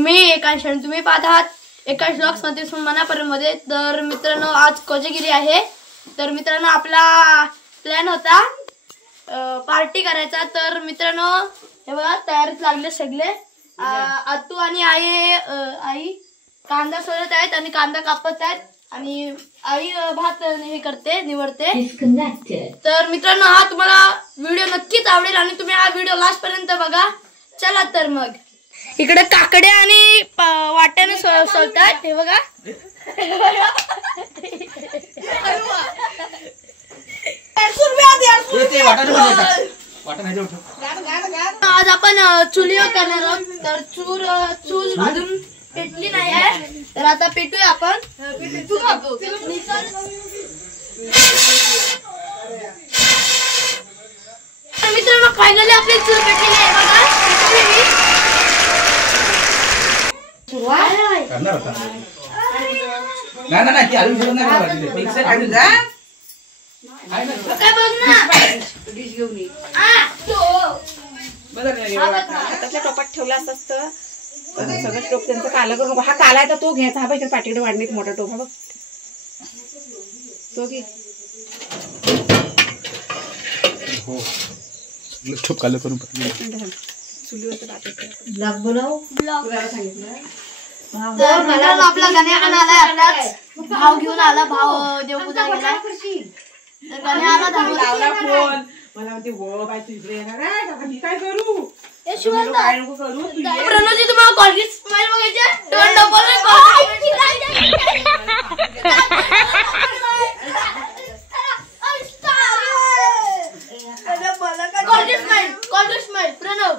मी एकांश आणि तुम्ही पाहत आहात एकांश ब्लॉग्स मध्ये मनापर्यंत। तर मित्रांनो आज कोजागिरी आहे। तर मित्रांनो आपला प्लॅन होता पार्टी करायचा। तर मित्रांनो हे बघा तयारीत लागले सगळे। आतू आणि आई कांदा सोलत आहेत आणि कांदा कापत आहेत आणि आई भात हे करते निवडते। तर मित्रांनो हा तुम्हाला व्हिडिओ नक्कीच आवडेल आणि तुम्ही हा व्हिडिओ लास्ट पर्यंत बघा। चला तर मग इकडे काकड्या आणि वाट्याने सोलतात हे बघा। आज आपण चुलीवर करणार आहोत। तर चूल अजून पेटली नाही आहे तर आता पेटूया आपण। मित्रांनो फायनली आपली चूल पेटली आहे बघा। करणार होता नाही ती अजून सुरू नाही मिक्सर काढून जा काय बघ ना डिश घेऊन ये त्यातल्या टोपात ठेवला असतं सगळं टोप त्यांचं काला करून हा काला आहे तर तो घ्यायचा। हा बघ पाठीकडे वाढणीत मोठा टोप हा बघ तो घे टोप काला करून ब्लॉग बनव ब्लॉग सांगितलं। तर मित्रांनो आपला गण्या पण आलाय आताच भाव घेऊन आला। भाव देवपूजा केलाय तर गण्या आला धावून। मला म्हणते हो बाई तू इकडे येणार आहे का मी काय करू काय नको करू प्रणोजी तुम्हाला कॉलेज स्माइल बघायचे दोन डबल कॉलेज स्माइल प्रणव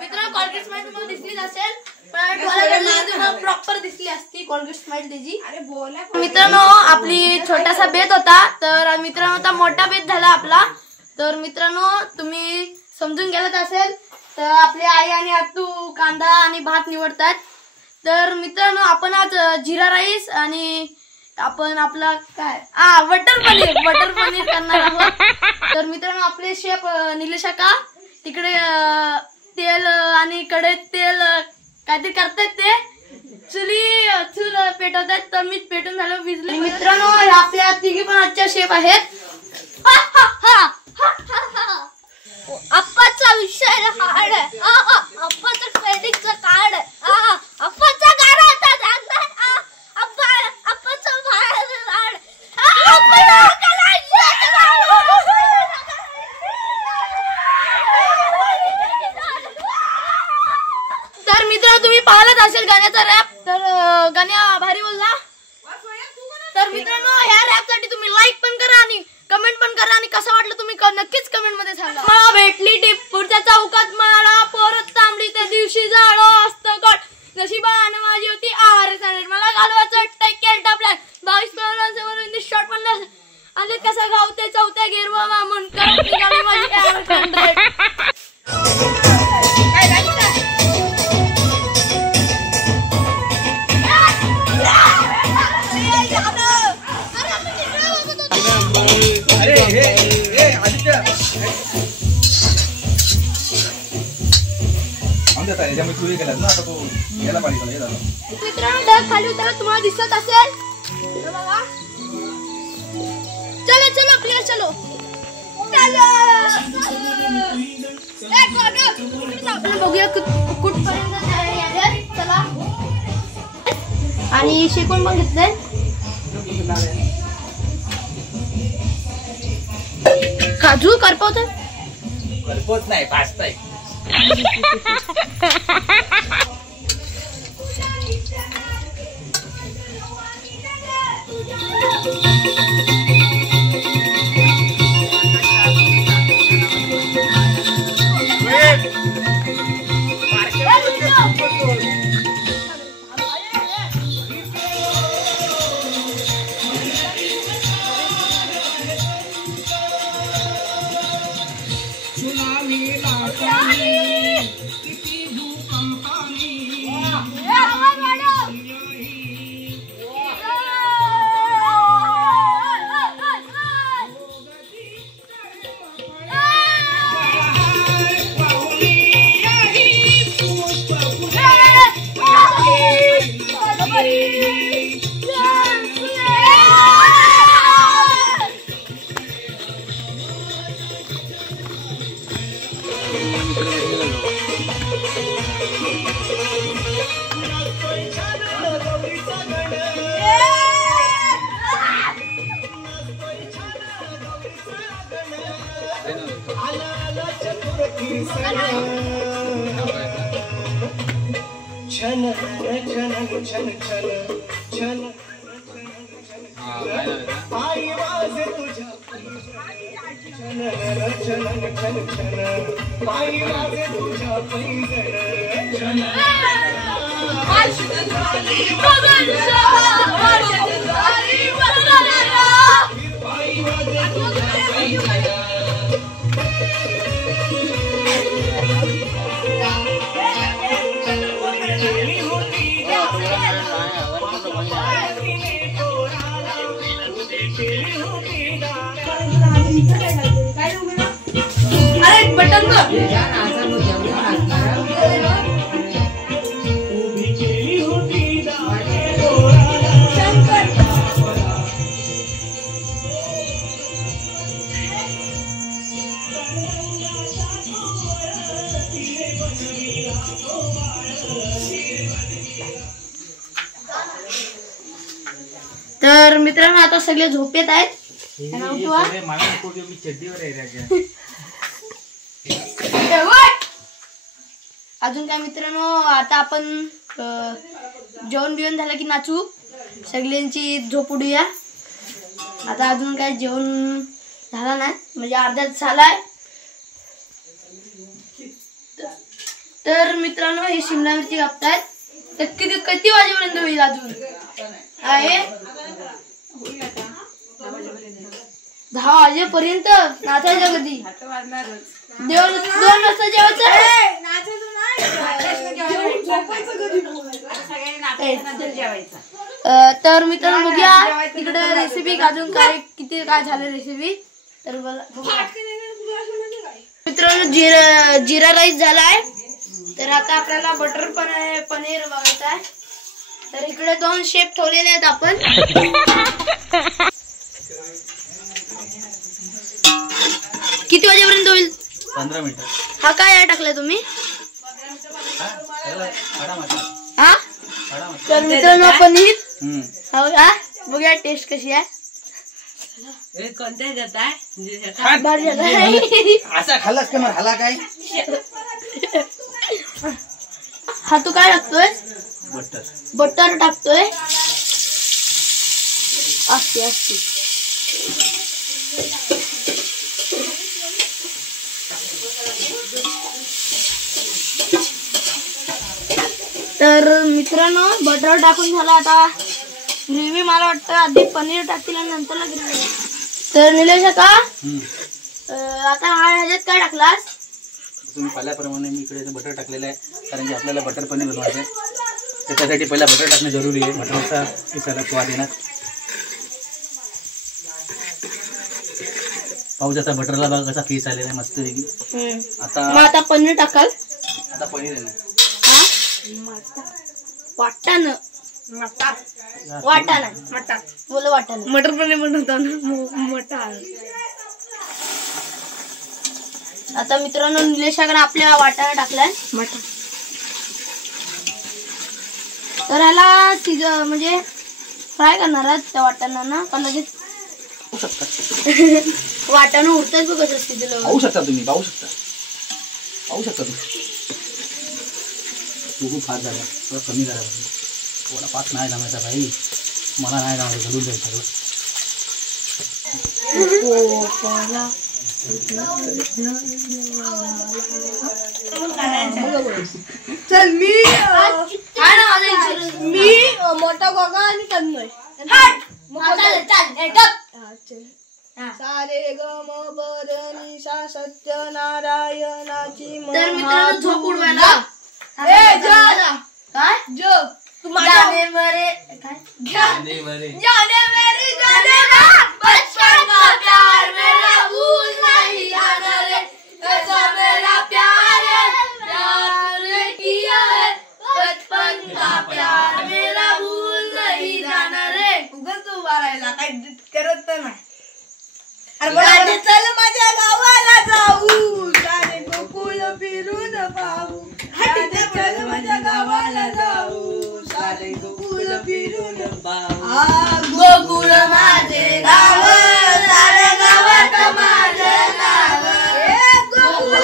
मित्रांनो कॉलेज स्माइल तुम्हाला दिसलीच असेल पण प्रॉपर दिसली असती कॉलेज स्माइल त्याची। मित्रांनो आपली छोटासा बेत होता तर मित्रांनो आता मोठा बेत झाला आपला। तर मित्रांनो तुम्ही समजून गेलात असेल तर आपली आई आणि आतू कांदा आणि भात निवडतात। तर मित्रांनो आपण आज जिरा राईस आणि आपण आपला काय बटर पनीर करणार आहोत। तर मित्रांनो आपले शेफ निलेश काका तिकडे तेल आणि कढईत तेल काहीतरी करतात ते चूल पेटवतात। तर मी पेटून झालं भिजले। मित्रांनो आपल्या तिघी पण आजच्या शेफ आहेत। अप्पाचा विषय हार्ड आहे अप्पाचा क्रेडिटचा कार्ड आहे अप्पाचा गारा आता जाणार अप्पाचा बाहेर राड तर मित्रांनो तुम्ही पाहिलाच असेल गाण्याचा रॅप तर गाण्या भारी बोलला। तर मित्रांनो ह्या रॅप साठी तुम्ही लाईक पण करा आणि कमेंट पण करा आणि कसं वाटलं तुम्ही नक्कीच कमेंट मध्ये सांगा। मला भेटली टिप पुढच्या चौकात मला परत तांबडी त्या दिवशी झाडं असतं कट नशिबाने माझी होती आर मला घालवायचं टेकेल टापल्या 22 शॉट म्हणलं आणि कसं गावते चौथ्या गेरवा मामून करत निघाली माझी मित्रांनो ढग खाली उतरला तुम्हाला दिसत असेल बघा। चलो चलो प्लेयर चलो बघूया कुठपर्यंत तयारी आहे। चला आणि शेकून पण घेतलंय काजू करपवत नाही भाजताय सुनामी लाटानी किती भूकंपानी छन छन छन छन छन आई वाजे तुझ्या छन छन छन छन आई वाजे तुझ्या पैंजण अरे बटन तर मित्रांनो आता सगळे झोपेत आहेत. अजून काय मित्रांनो आता आपण जेवण बिवण झालं की नाचू, सगळ्यांची झोप उडूया. आता अजून काय जेवण झाला नाही म्हणजे अर्धाच झालाय. तर मित्रांनो हे शिमला मिरची कापतायत. तर किती वाजेपर्यंत होईल अजून आहे 10 वाजेपर्यंत नाचायचं. कधी 2 वाजता जेवायचं. तर मित्रांनो बघूया तिकडे रेसिपी अजून काय किती काय झालं रेसिपी. तर मित्रांनो जिरा राईस झालाय. तर आता आपल्याला बटर पनीर बघायचं आहे. तर इकडे 2 शेफ ठेवलेले आहेत आपण. किती वाजेपर्यंत होईल? 15 मिनिटं. हा काय टाकलाय तुम्ही? हा तर मित्रांनो पनीर हो का बघूया टेस्ट कशी आहे. असा खाल्लास का मग हाला काय? हा तू काय टाकतोय? बटर टाकतोय. असते असते तर मित्रांनो बटर टाकून झाला. आता ग्रेव्ही मला वाटतं आधी पनीर टाकतील आणि नंतर ग्रेव्ही. तर निलेश आता ह्याच्यात काय टाकलास? तुम्ही पाहिल्याप्रमाणे मी इकडे बटर टाकलेलं आहे कारण की आपल्याला बटर पनीर बनवायचं आहे. त्याच्यासाठी पहिला बटर टाकणं जरुरी आहे. बटरचा दिसायला स्वाद येणार. पाऊस आता बटरला बघा कसा फेस आलेला आहे मस्तपैकी. आता पनीर टाकाल. आता पनीर आहे ना वाटाणा बोल वाटाणा मटर पनीर बनवतो. आता मित्रांनो निलेशाकडे आपल्या वाटाणा टाकलाय मटर. तर ह्याला म्हणजे फ्राय करणार आहेत त्या वाटाणा का लगेच वाटाणा उडतात बघ कसं शिजलं. पाहू शकता तुम्ही पाहू शकता तू खूप फास्ट झाला. थोडं कमी करा थोडा पाच नाही जमायचा भाई. मला नाही जमायचं घालून जाईल सगळं. चल मी मोठा गोगा आणि तन्मय सारे गम बरणी सा सत्यनारायणाची. तर मित्रांनो झोप उडवायला काय जो जाने मरे जाने मेरे बचपन का प्यार मेरा भूल नहीं जाना रे. कैसा मेरा प्यार है प्यार किया है बचपन का प्यार मेरा भूल नहीं जाना रे. उगाच तू बारायला काय करत तर नाही. अरे चल माझ्या गावाला जाऊ सारे गोकुळ फिरून पाहू. चल माझ्या गावाला जाऊ सारे गोकुळ फिरून पाहू. गोकुळ माझे गाव सारे गावात माझे नाव. गोकुळ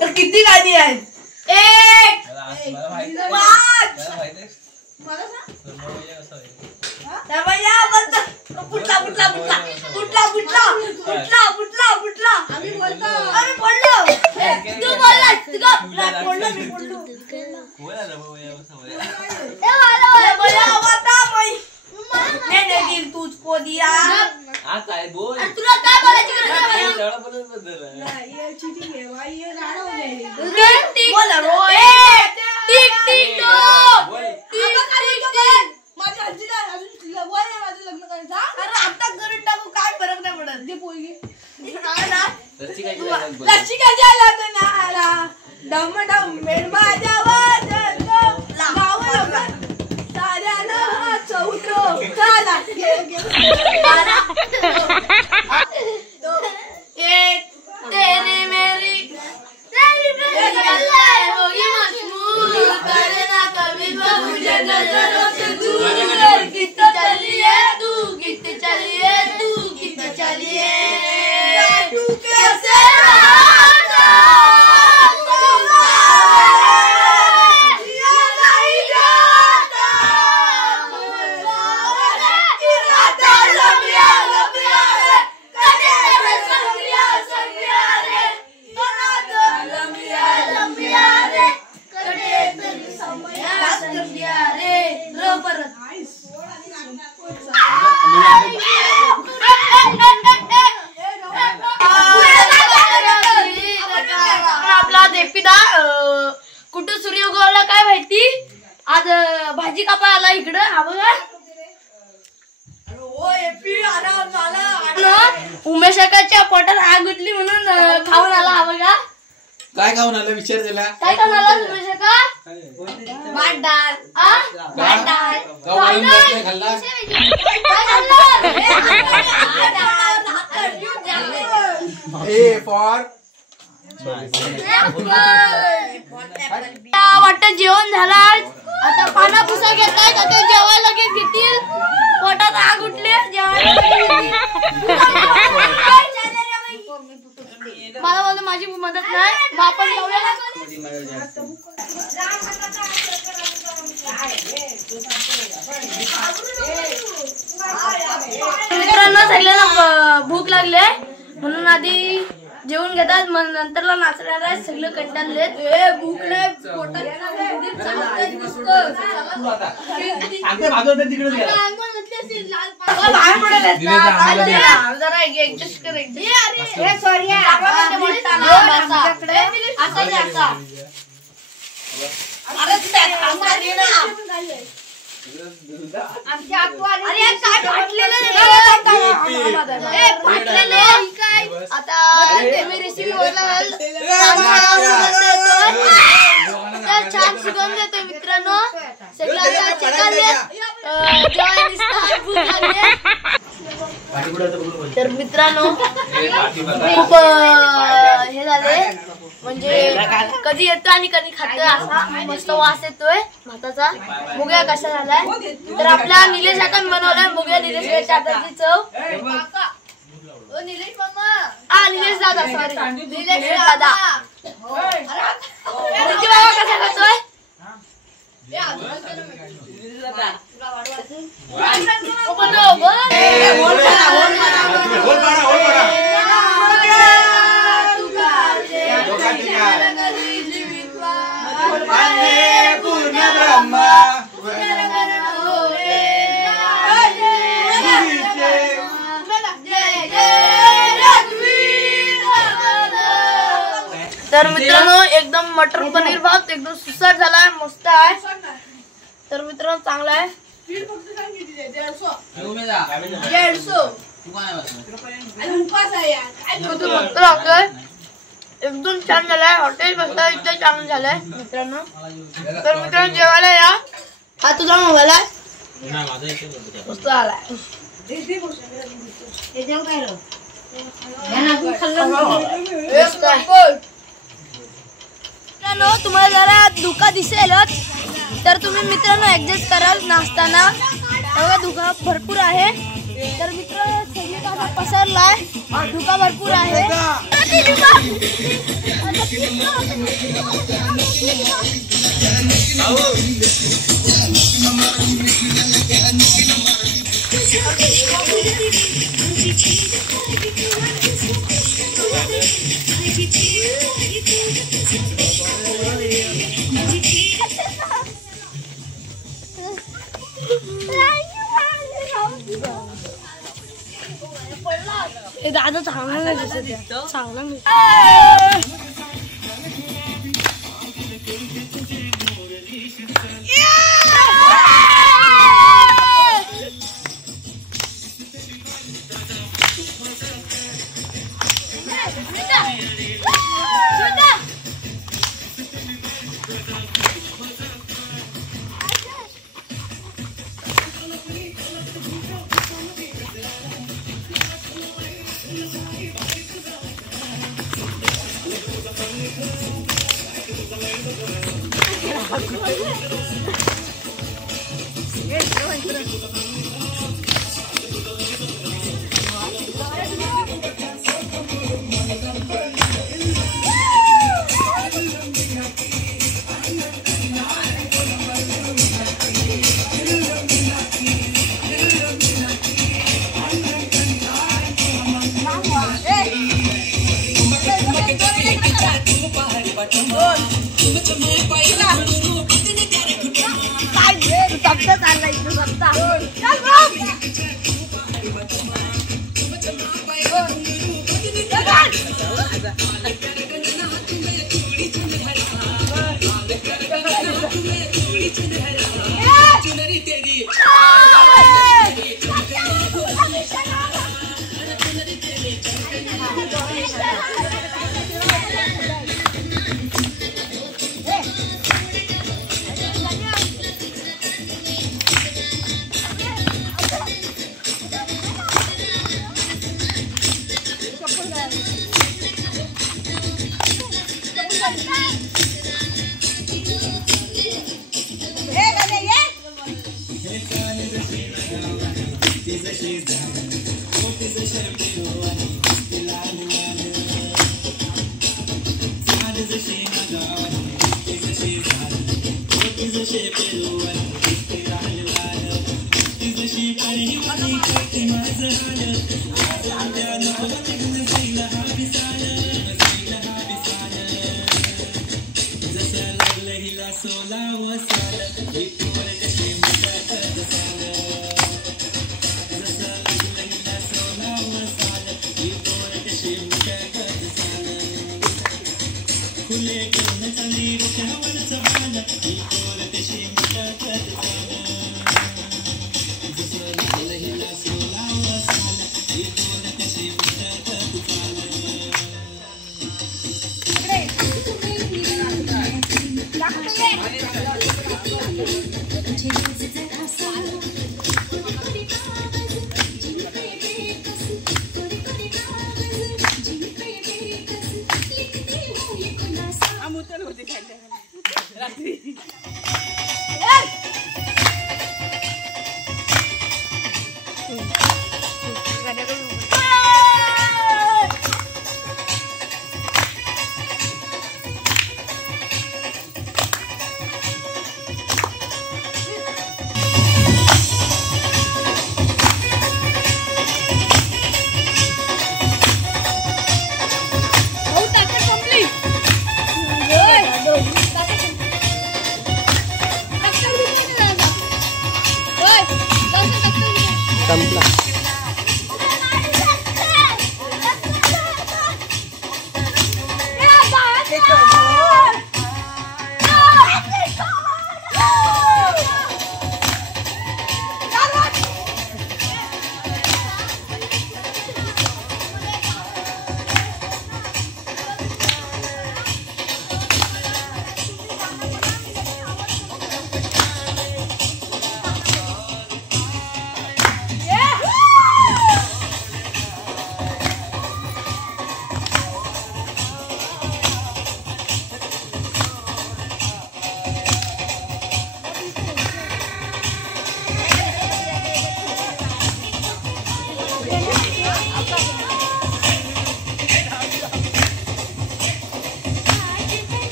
तर किती गाणी आहेत? 1 5 पुटला पुटला पुटला पुटला पुटला पुटला पुटला पुटला आम्ही बोलतो आम्ही बोललो तू बोललास तू बोललो मी बोललो तुझको दिया तुला काय बोलायची गरज आता करून टाकू काय फरक नाही पडत ते पोळगी लस्सी का द्यायला दम दम मेड माझ्या चौथो चला तेरी मेरी होगी मशहूर करे ना कभी मुझे नजरों से दूर गीत चलिए तू गीत चलिए तू गीत चलिए तू कैसे आपला देपिदा कुठं सूर्य उगवला काय माहिती आज भाजी कापा आला इकडं हा बघा उमेशकाच्या पोटात आग उठली म्हणून खाऊन आला हा बघा काय खाऊन आलं विचार दिला काय खाऊन आला उमेशका भात डाळ भात डाळ खाल्ला वाटत जेवण झालं आता पाना पुसा घेताय का ते जेवायला लगेच घेतील पोटात आग उठली मला बोलतो माझी मदत नाही आपण मित्रांनो सगळ्यांना भूक लागली म्हणून आधी जेवून घेतात मग नंतरला नाचणारा सगळं कंटाळले भूक नाही आता रेसिपी छान शिकवून देतोय मित्रांनो सगळ्यांना तर मित्रांनो खूप हे झाले म्हणजे कधी येतो आणि कधी खातो असा मस्त वास येतोय भाताचा बघूया कसा झालाय तर आपल्या निलेश काकांनी बनवलाय बघूया निलेश हाताची चव निलेश मामा निलेश दादा सॉरी निलेश दादा बाबा कसा खातोय तर मित्रांनो एकदम मटर पनीर भात एकदम सुसाट झालाय मस्त आहे तर मित्रांनो चांगला आहे 150 एकदम छान झालाय हॉटेल बसता एकदम छान झालंय मित्रांनो तर मित्रांनो जेवायला या हा तुझा मोबाईल आहे मस्त आलाय तुम्हाला जरा धुका दिसेलच तर तुम्ही मित्रांनो ऍडजस्ट कराल नाचताना एवढा धुका भरपूर आहे तर मित्र पसरलाय, धुका भरपूर आहे. दादा चांगला नाही दिसत, चांगला नाही.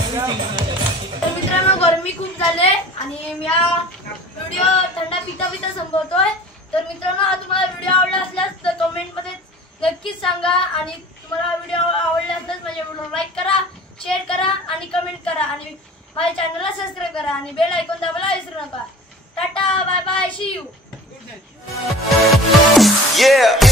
तर मित्रांनो गरमी खूप झाले आणि मी हा व्हिडिओ थंडा पिता पिता संपवतोय. तर मित्रांनो हा तुम्हाला व्हिडिओ आवडला असल्यास तर कमेंट मध्ये नक्कीच सांगा आणि तुम्हाला व्हिडिओ आवडला असल्यास माझ्या व्हिडिओ लाईक करा, शेअर करा आणि कमेंट करा आणि माझ्या चॅनलला सबस्क्राईब करा आणि बेल आयकॉन दाबायला विसरू नका. Tata bye bye see you. Yeah.